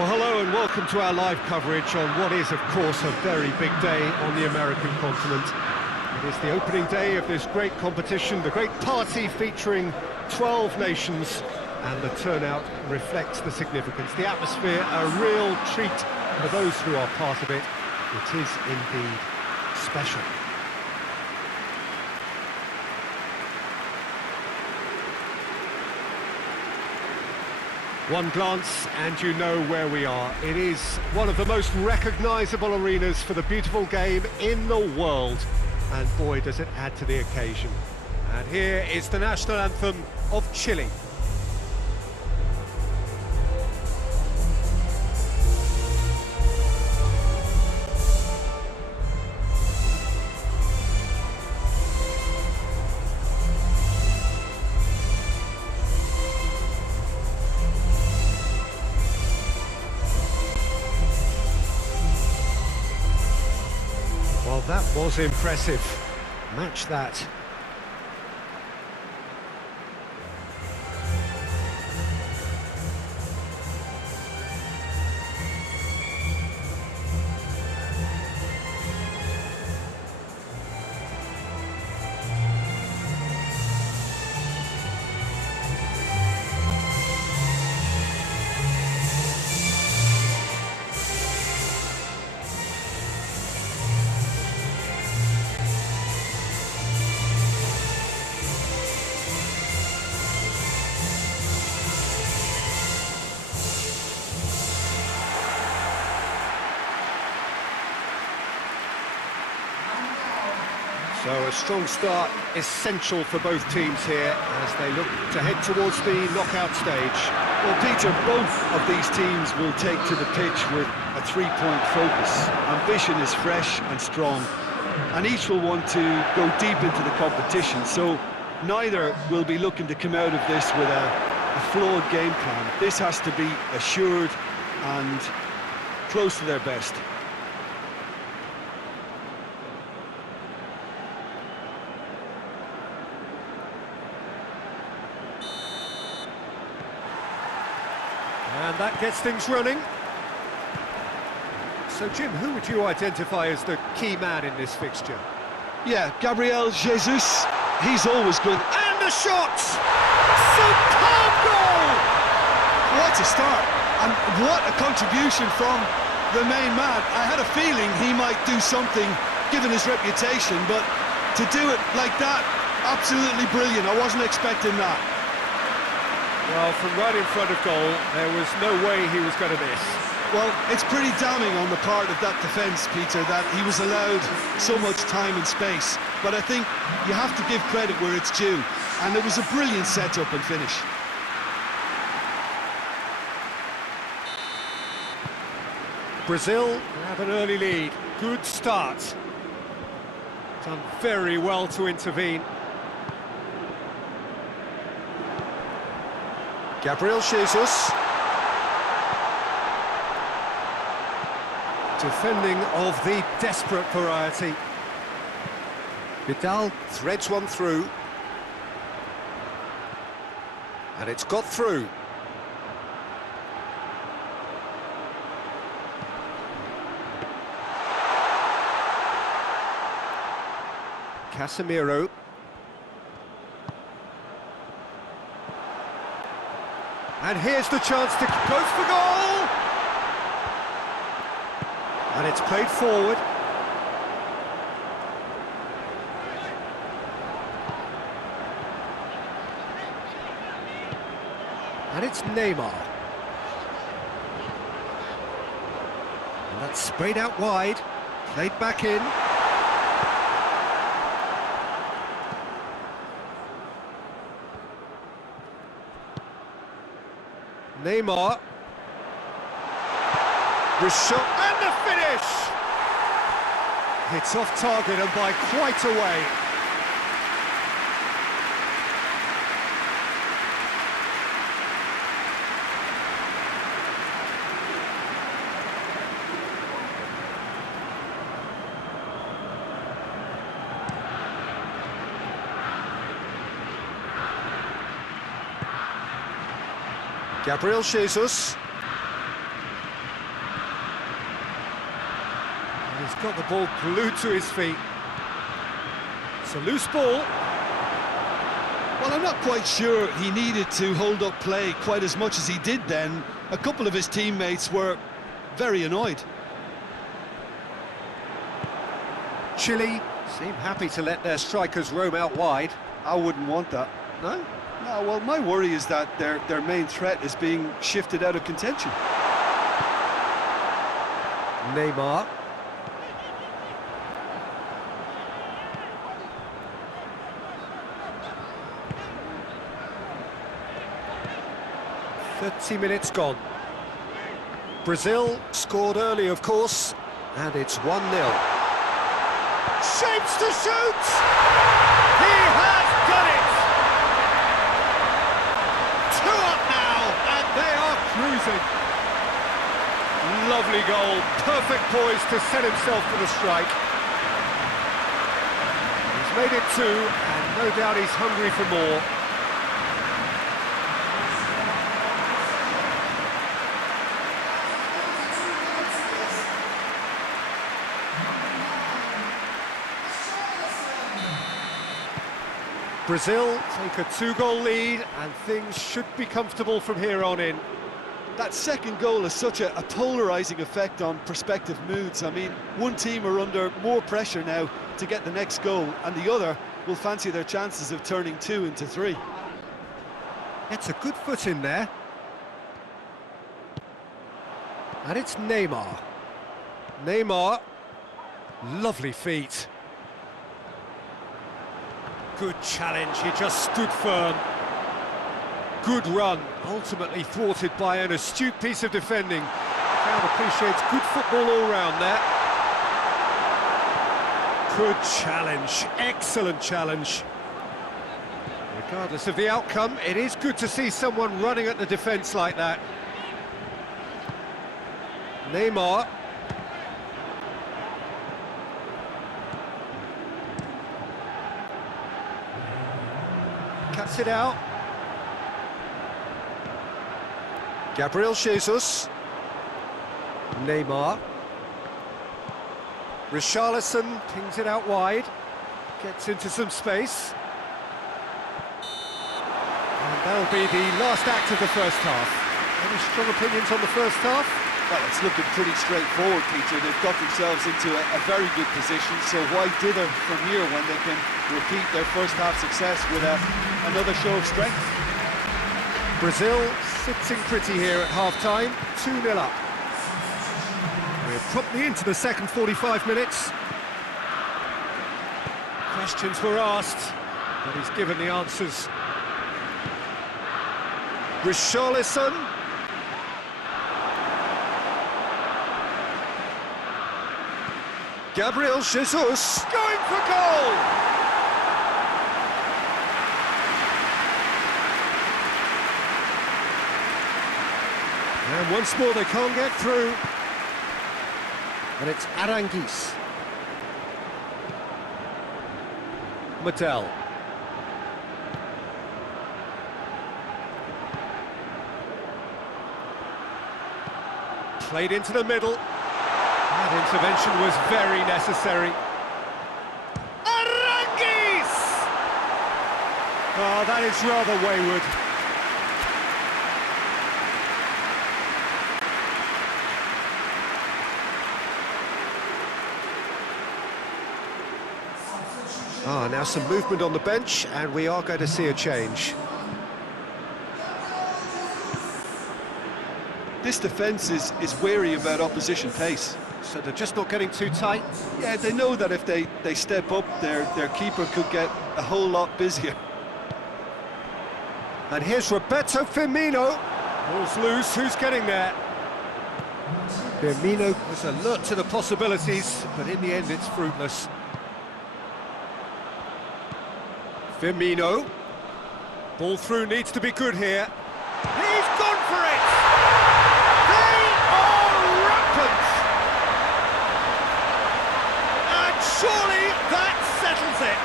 Well, hello and welcome to our live coverage on what is, of course, a very big day on the American continent. It is the opening day of this great competition, the great party featuring 12 nations, and the turnout reflects the significance. The atmosphere, a real treat for those who are part of it. It is indeed special. One glance and you know where we are. It is one of the most recognisable arenas for the beautiful game in the world. And boy, does it add to the occasion. And here is the national anthem of Chile. Well, that was impressive. Match that. So a strong start, essential for both teams here as they look to head towards the knockout stage. Well, Peter, both of these teams will take to the pitch with a three-point focus. Ambition is fresh and strong, and each will want to go deep into the competition, so neither will be looking to come out of this with a flawed game plan. This has to be assured and close to their best. And that gets things running. So, Jim, who would you identify as the key man in this fixture? Yeah, Gabriel Jesus, he's always good. And the shot! Superb goal! What a start, and what a contribution from the main man. I had a feeling he might do something, given his reputation, but to do it like that, absolutely brilliant. I wasn't expecting that. Well, from right in front of goal, there was no way he was going to miss. Well, it's pretty damning on the part of that defence, Peter, that he was allowed so much time and space. But I think you have to give credit where it's due, and it was a brilliant setup and finish. Brazil have an early lead. Good start. Done very well to intervene. Gabriel Jesus. Defending of the desperate variety. Vidal threads one through. And it's got through. Casemiro. And here's the chance to go for goal! And it's played forward. And it's Neymar. And that's sprayed out wide, played back in. Neymar. The shot and the finish! It's off target and by quite a way. Gabriel Jesus. He's got the ball glued to his feet. It's a loose ball. Well, I'm not quite sure he needed to hold up play quite as much as he did then. A couple of his teammates were very annoyed. Chile seem happy to let their strikers roam out wide. I wouldn't want that. No? No, well, my worry is that their main threat is being shifted out of contention. Neymar. .30 minutes gone. Brazil scored early, of course, and it's 1-0. Shapes to shoot! He has done it! 2 up now, and they are cruising. Lovely goal, perfect poise to set himself for the strike. He's made it 2, and no doubt he's hungry for more. Brazil take a 2-goal lead, and things should be comfortable from here on in. That second goal has such a polarising effect on prospective moods. I mean, one team are under more pressure now to get the next goal, and the other will fancy their chances of turning 2 into 3. It's a good foot in there. And it's Neymar. Neymar. Lovely feet. Good challenge, he just stood firm. Good run, ultimately thwarted by an astute piece of defending. Crowd appreciates good football all round there. Good challenge, excellent challenge. Regardless of the outcome, it is good to see someone running at the defence like that. Neymar. Cuts it out. Gabriel Jesus. Neymar. Richarlison pings it out wide. Gets into some space. And that'll be the last act of the first half. Any strong opinions on the first half? Well, it's looking pretty straightforward, Peter. They've got themselves into a very good position, so why dither from here when they can repeat their first half success with another show of strength? Brazil sitting pretty here at half-time, 2-0 up. We're promptly into the second 45 minutes. Questions were asked, but he's given the answers. Richarlison. Gabriel Jesus going for goal! And once more they can't get through. And it's Aranguiz. Mattel. Played into the middle. That intervention was very necessary. Aranguiz! Oh, that is rather wayward. Now some movement on the bench, and we are going to see a change. This defence is wary about opposition pace. So they're just not getting too tight? Yeah, they know that if they step up, their keeper could get a whole lot busier. And here's Roberto Firmino. Ball's loose, who's getting there? Firmino was alert to the possibilities, but in the end it's fruitless. Firmino. Ball through needs to be good here. He's gone for it! They are rampant! And surely that settles it!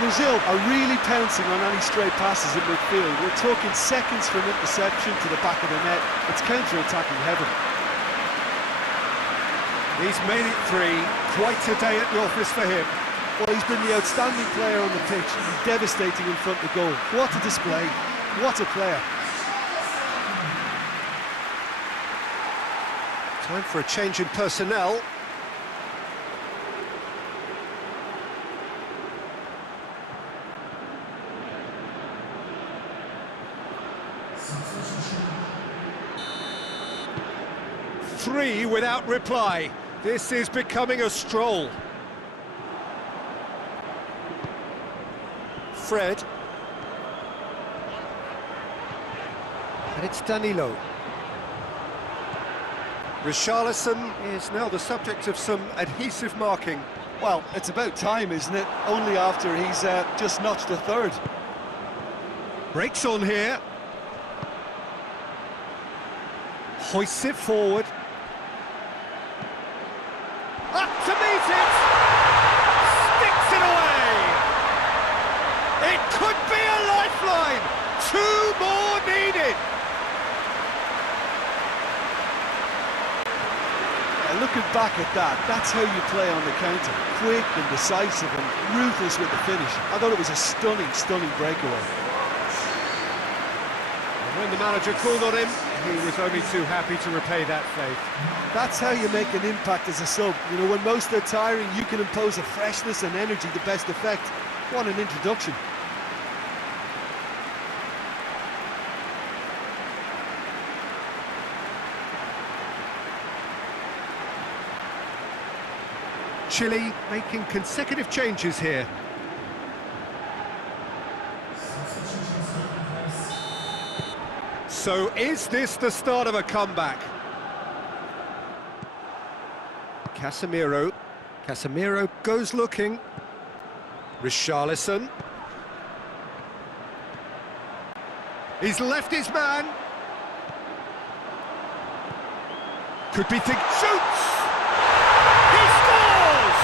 Brazil are really pouncing on any stray passes in midfield. We're talking seconds from interception to the back of the net. It's counter-attacking heaven. He's made it 3. Quite a day at the office for him. Well, he's been the outstanding player on the pitch, and devastating in front of the goal. What a display, what a player. Time for a change in personnel. Three without reply. This is becoming a stroll. Fred. And it's Danilo. Richarlison is now the subject of some adhesive marking. Well, it's about time, isn't it? Only after he's just notched a third. Breaks on here. Hoists it forward. Up to meet it! Sticks it away! It could be a lifeline! 2 more needed! Looking back at that, that's how you play on the counter. Quick and decisive and ruthless with the finish. I thought it was a stunning, stunning breakaway. And when the manager called on him, he was only too happy to repay that faith. That's how you make an impact as a sub. You know, when most are tiring, you can impose a freshness and energy to best effect. What an introduction. Chile making consecutive changes here. So is this the start of a comeback? Casemiro. Casemiro goes looking. Richarlison. He's left his man. Could be think. Shoots! He scores!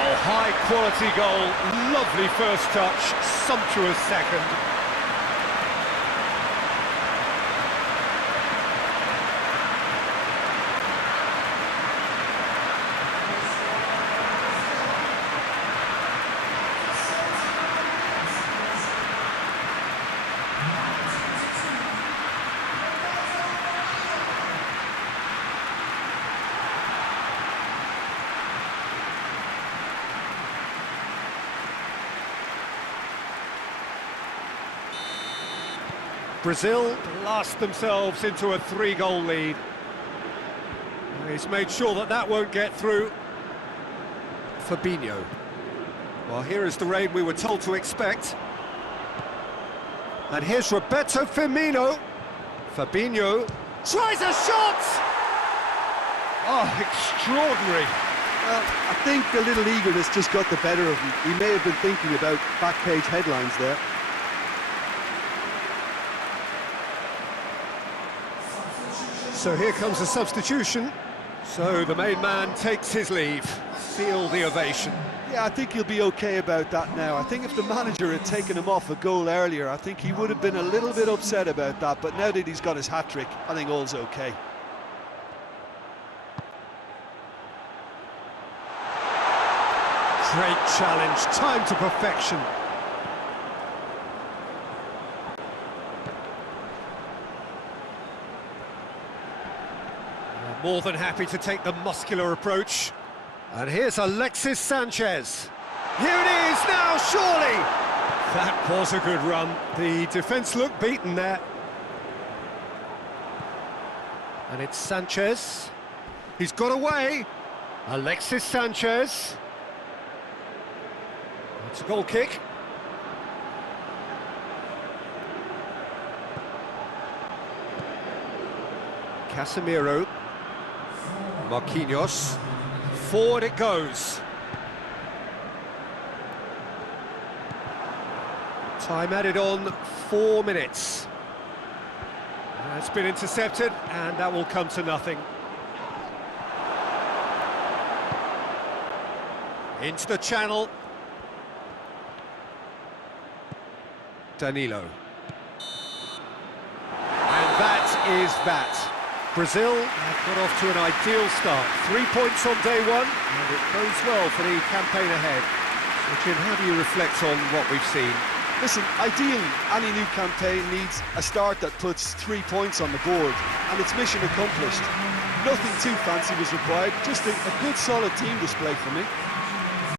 Oh, high quality goal. Lovely first touch. Sumptuous second. Brazil blast themselves into a 3-goal lead. He's made sure that that won't get through. Fabinho. Well, here is the rain we were told to expect. And here's Roberto Firmino. Fabinho tries a shot! Oh, extraordinary. Well, I think the little eagerness just got the better of him. He may have been thinking about back-page headlines there. So here comes a substitution. So the main man takes his leave. Feel the ovation. Yeah, I think he'll be okay about that now. I think if the manager had taken him off a goal earlier, I think he would have been a little bit upset about that. But now that he's got his hat-trick, I think all's okay. Great challenge, time to perfection. More than happy to take the muscular approach. And here's Alexis Sanchez. Here it is now, surely! That was a good run. The defence looked beaten there. And it's Sanchez. He's got away. Alexis Sanchez. It's a goal kick. Casemiro. Marquinhos. Forward it goes. Time added on, 4 minutes. It's been intercepted, and that will come to nothing. Into the channel. Danilo. And that is that. Brazil have got off to an ideal start. 3 points on day one, and it bodes well for the campaign ahead. So, Jim, how do you reflect on what we've seen? Listen, ideally, any new campaign needs a start that puts 3 points on the board, and it's mission accomplished. Nothing too fancy was required, just a good solid team display for me.